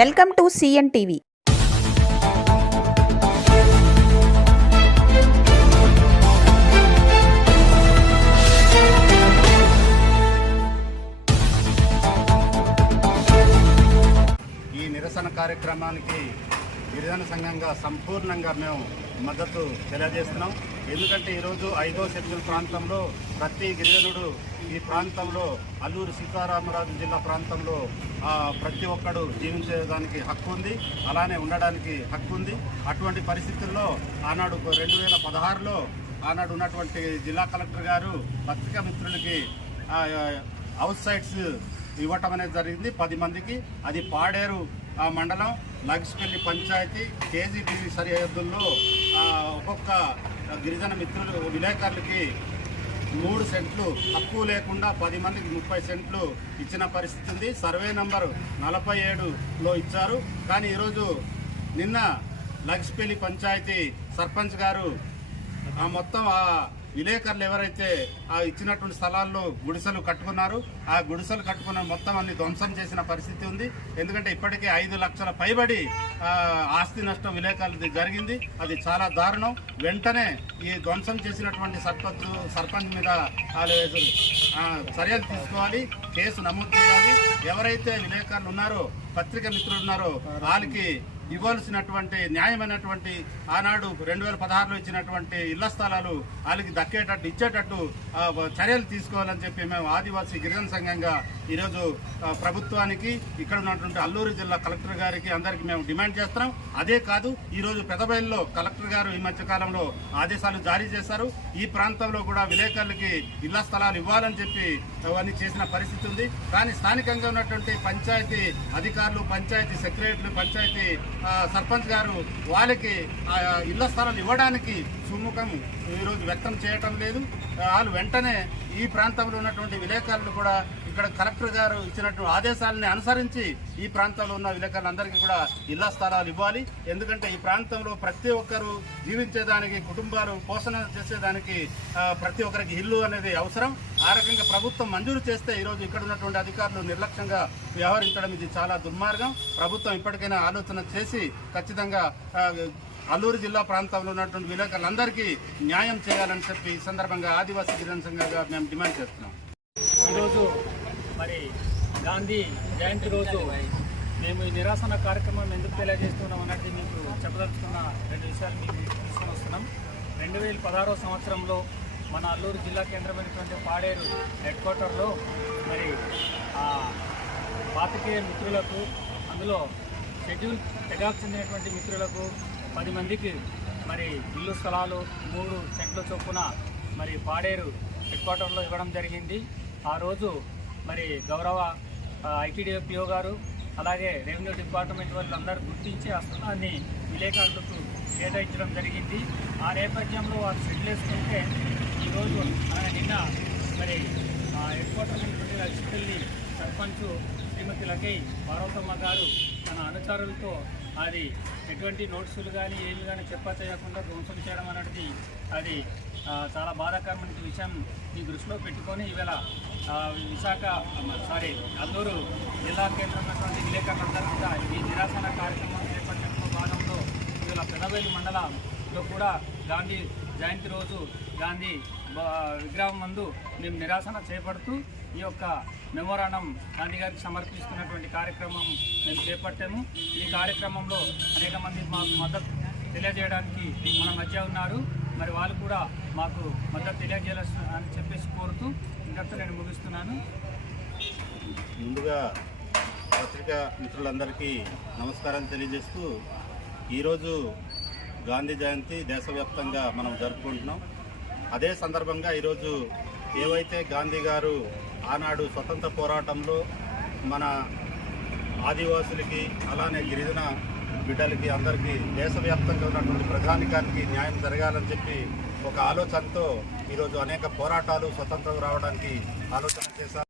Welcome to CN TV. ఈ నిరసన కార్యక్రమానికి గిరిజన సంఘంగా సంపూర్ణంగా మేము మద్దతు తెలియజేస్తున్నాం. ఎందుకంటే ఈరోజు ఐదో షెడ్యూల్ ప్రాంతంలో ప్రతి గిరిజనుడు ఈ ప్రాంతంలో అల్లూరు సీతారామరాజు జిల్లా ప్రాంతంలో ప్రతి ఒక్కడు జీవించేదానికి హక్కు ఉంది అలానే ఉండడానికి హక్కు ఉంది. అటువంటి పరిస్థితుల్లో ఆనాడు రెండు వేల పదహారులో ఆనాడు ఉన్నటువంటి జిల్లా కలెక్టర్ గారు పత్రికా మిత్రులకి అవుట్ సైడ్స్ ఇవ్వటం అనేది జరిగింది. పది మందికి అది పాడేరు ఆ మండలం లగ్స్పల్లి పంచాయతీ కేజీటీవీ సరిహద్దుల్లో ఒక్కొక్క గిరిజన మిత్రులు విలేకరులకి మూడు సెంట్లు తక్కువ లేకుండా పది మందికి ముప్పై సెంట్లు ఇచ్చిన పరిస్థితి ఉంది. సర్వే నంబరు నలభై ఏడులో ఇచ్చారు. కానీ ఈరోజు నిన్న లగ్స్పల్లి పంచాయతీ సర్పంచ్ గారు ఆ మొత్తం ఆ విలేకరులు ఎవరైతే ఆ ఇచ్చినటువంటి స్థలాల్లో గుడిసెలు కట్టుకున్నారు ఆ గుడిసెలు కట్టుకున్న మొత్తం అన్ని ధ్వంసం చేసిన పరిస్థితి ఉంది. ఎందుకంటే ఇప్పటికే ఐదు లక్షల పైబడి ఆస్తి నష్టం విలేకరులది జరిగింది. అది చాలా దారుణం. వెంటనే ఈ ధ్వంసం చేసినటువంటి సర్పంచ్ సర్పంచ్ మీద చర్యలు తీసుకోవాలి కేసు నమోదు చేయాలి. ఎవరైతే విలేకరులు ఉన్నారో పత్రిక మిత్రులు ఉన్నారో వాళ్ళకి ఇవ్వాల్సినటువంటి న్యాయమైనటువంటి ఆనాడు రెండు వేల పదహారులో ఇచ్చినటువంటి ఇళ్ళ స్థలాలు వాళ్ళకి దక్కేటట్టు ఇచ్చేటట్టు చర్యలు తీసుకోవాలని చెప్పి మేము ఆదివాసీ గిరిజన సంఘంగా ఈరోజు ప్రభుత్వానికి ఇక్కడ ఉన్నటువంటి అల్లూరు జిల్లా కలెక్టర్ గారికి అందరికీ మేము డిమాండ్ చేస్తున్నాం. అదే కాదు ఈరోజు పెదబైల్లో కలెక్టర్ గారు ఈ మధ్యకాలంలో ఆదేశాలు జారీ చేశారు. ఈ ప్రాంతంలో కూడా విలేకరులకి ఇళ్ళ స్థలాలు ఇవ్వాలని చెప్పి అవన్నీ చేసిన పరిస్థితి ఉంది. కానీ స్థానికంగా ఉన్నటువంటి పంచాయతీ అధికారులు పంచాయతీ సెక్రటరీలు పంచాయతీ సర్పంచ్ గారు వాళ్ళకి ఆ, ఇళ్ళ స్థలాలు ఇవ్వడానికి సుముఖం ఈరోజు వ్యక్తం చేయటం లేదు. వాళ్ళు వెంటనే ఈ ప్రాంతంలో ఉన్నటువంటి విలేకరులు కూడా ఇక్కడ కలెక్టర్ గారు ఇచ్చినటువంటి ఆదేశాలని అనుసరించి ఈ ప్రాంతంలో ఉన్న విలేకరులందరికీ కూడా ఇళ్ళ స్థలాలు ఇవ్వాలి. ఎందుకంటే ఈ ప్రాంతంలో ప్రతి ఒక్కరు జీవించేదానికి కుటుంబాలు పోషణ చేసేదానికి ప్రతి ఒక్కరికి ఇల్లు అనేది అవసరం. ఆ రకంగా ప్రభుత్వం మంజూరు చేస్తే ఈరోజు ఇక్కడ ఉన్నటువంటి అధికారులు నిర్లక్ష్యంగా వ్యవహరించడం ఇది చాలా దుర్మార్గం. ప్రభుత్వం ఇప్పటికైనా ఆలోచన చేసి ఖచ్చితంగా అల్లూరు జిల్లా ప్రాంతంలో ఉన్నటువంటి విలేకరులందరికీ న్యాయం చేయాలని చెప్పి ఈ సందర్భంగా ఆదివాసీ గిరిజన సంఘంగా మేము డిమాండ్ చేస్తున్నాం. ఈరోజు మరి గాంధీ జయంతి రోజు మేము ఈ నిరాసన కార్యక్రమం ఎందుకు తెలియజేస్తున్నాం అన్నది మీకు చెప్పదలుచుకున్న రెండు విషయాలు మీకు తీసుకొని వస్తున్నాం. రెండు వేల పదహారో సంవత్సరంలో మన అల్లూరు జిల్లా కేంద్రమైనటువంటి పాడేరు హెడ్ క్వార్టర్లో మరి పాతికేయ మిత్రులకు అందులో షెడ్యూల్ తెగాకు చెందినటువంటి మిత్రులకు పది మందికి మరి ఇల్లు స్థలాలు మూడు సెంట్ల చొప్పున మరి పాడేరు హెడ్ క్వార్టర్లో ఇవ్వడం జరిగింది. ఆ రోజు మరి గౌరవ ఐటీడీఎఫ్పిఓ గారు అలాగే రెవెన్యూ డిపార్ట్మెంట్ వాళ్ళు అందరూ గుర్తించి ఆ స్థలాన్ని విలేకరులకు కేటాయించడం జరిగింది. ఆ నేపథ్యంలో వారు సెటిల్ వేసుకుంటే ఈరోజు అలాగే నిన్న మరి హెడ్ క్వార్టర్ ఉన్నటువంటి సర్పంచ్ శ్రీమతి లకై పార్వతమ్మ గారు తన అనుచరులతో అది ఎటువంటి నోట్సులు కానీ ఏమి కానీ చెప్ప చేయకుండా ధ్వంసం చేయడం అనేది అది చాలా బాధాకరమైన విషయం ఈ దృష్టిలో పెట్టుకొని ఈవేళ విశాఖ సారీ అల్లూరు జిల్లా కేంద్రం ఉన్నటువంటి విలేకరులందరూ కూడా ఈ నిరాశన కార్యక్రమం చేపట్టడంలో భాగంలో ఇవాళ పెదవేలు మండలంలో కూడా గాంధీ జయంతి రోజు గాంధీ విగ్రహం ముందు మేము నిరాశన చేపడుతూ ఈ యొక్క మెమోరాండం గాంధీ గారికి సమర్పిస్తున్నటువంటి కార్యక్రమం మేము చేపట్టాము. ఈ కార్యక్రమంలో అనేక మంది మాకు మద్దతు తెలియజేయడానికి మన మధ్య ఉన్నారు. మరి వాళ్ళు కూడా మాకు మద్దతు తెలియజేయాలని అని చెప్పేసి కోరుతూ ఇంతటితో నేను ముగిస్తున్నాను. ముందుగా పత్రికా మిత్రులందరికీ నమస్కారం తెలియజేస్తూ ఈరోజు గాంధీ జయంతి దేశవ్యాప్తంగా మనం జరుపుకుంటున్నాం. అదే సందర్భంగా ఈరోజు ఏవైతే గాంధీ గారు ఆనాడు స్వతంత్ర పోరాటంలో మన ఆదివాసులకి అలానే గిరిజన బిడ్డలకి అందరికీ దేశవ్యాప్తంగా ఉన్నటువంటి ప్రధానికానికి న్యాయం జరగాలని చెప్పి ఒక ఆలోచనతో ఈరోజు అనేక పోరాటాలు స్వతంత్రం రావడానికి ఆలోచన చేశారు.